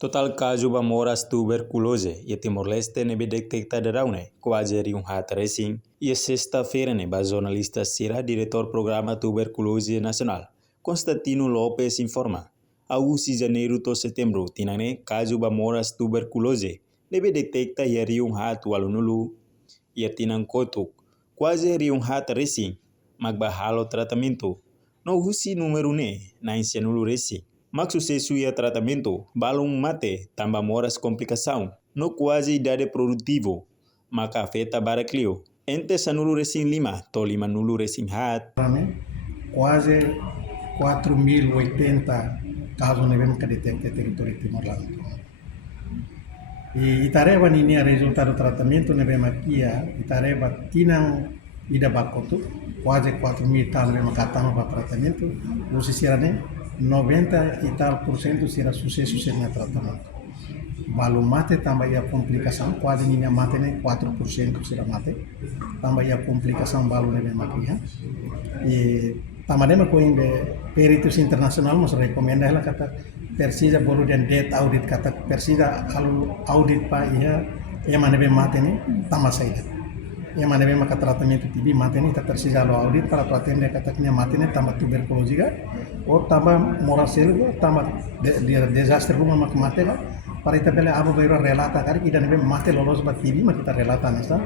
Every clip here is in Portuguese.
Total caso ba moras tuberculose e Timor-Leste nebe detectada raune quase um hat racing e sexta-feira ne ba jornalista será diretor programa tuberculose nacional Constantino Lopes informa a 6 janeiro to setembro tinane caso ba moras tuberculose nebe detecta e um hat walunulu e tinan kotuk quase um hat racing magbahalo tratamento no husi número ne na insenulu racing. Mas sucesso e tratamento, balum mate, tamba moras complicação, no quase idade produtivo, maca afeta baraclio. Ente sanulu resin lima, tolima nulu resin hat. Quase 4.080 casos nevemos que detecta território de Timor-Leste. E Itareba ini resultado tratamento nevemos aqui, Itareba tinang ida bakotu, quase 4.000 tal nevemos catama para tratamento, você será 90 e tal por cento será sucesso sem tratamento. Balu mate também a complicação, quase ninguém mate nem 4% será mate. Também a complicação balu neve makia. E também com peritos internacional mas recomenda ela kata persida bolu dan death audit kata persida audit pa ia neve mate nem tambah saida. Neve maka tratamento TB mate nem ta persida lo audit para atender kata nya mate nem tambah tuberculose ou tambah moral selva tambah desastre rumah mak mate lah para ita bela abo bairo relata kari kita nebe mate lolos bat TB mak kita relata nesta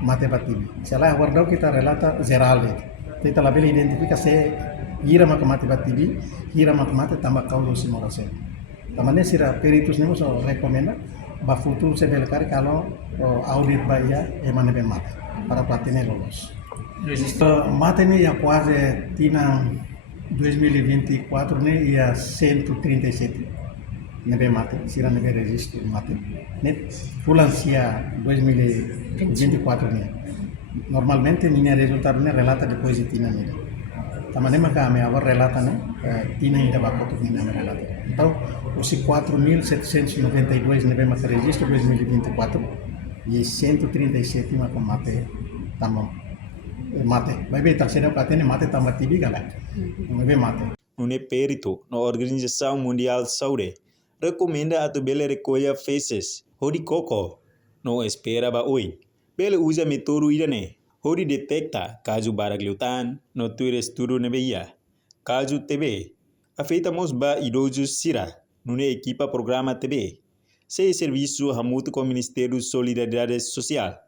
mate bat TB salah wardau kita relata zerale kita label identifika se ira mak mate bat TB ira mak mate tambah kaulosi moral selva tamane sira peritus nemo so recomenda ba futuro se bela kari kalau audit ba ia nebe mate para platine lolos mate ni ya quase tinang 2024 ne ia 137 nebe mate sira nebe registro mate net fulancia 2024 ne normalmente minha resultado ne relata depois de tina ne tamane maka me agora relata ne tina ida bakoto ne relata então os 4.792 nebe mate registro 2024 e 137 maka mate tamam mate vai ver terceira platine mate tambah TB galera nebe mate Une perito na Organização Mundial de Saúde recomenda a tu bele recolha fezes hodi coco no espera ba oi bele usa metodo idane hodi detecta caso baragliotan no tu estudo nebeia caso TB afetamos ba idosos sira nune equipa programa TB se serviço hamuto com Ministério Solidariedade Social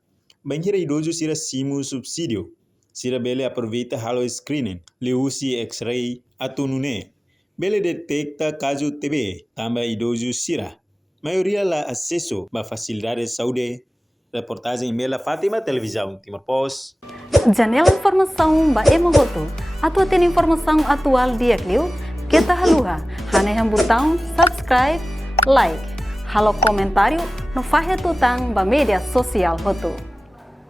banheira idosos sira simu subsídio sira bele aproveita halo screening leusi x-ray atau nune bele detecta caso TB tambah idoso sira maioria la acesso ba facilidade de saúde reportagem Mela Fátima Televisão Timor Post. Janela informação ba emohoto atau tem informação atual dia kliu kita haluha haneham botão subscribe like halo comentário no fahe tutang ba media sosial hoto.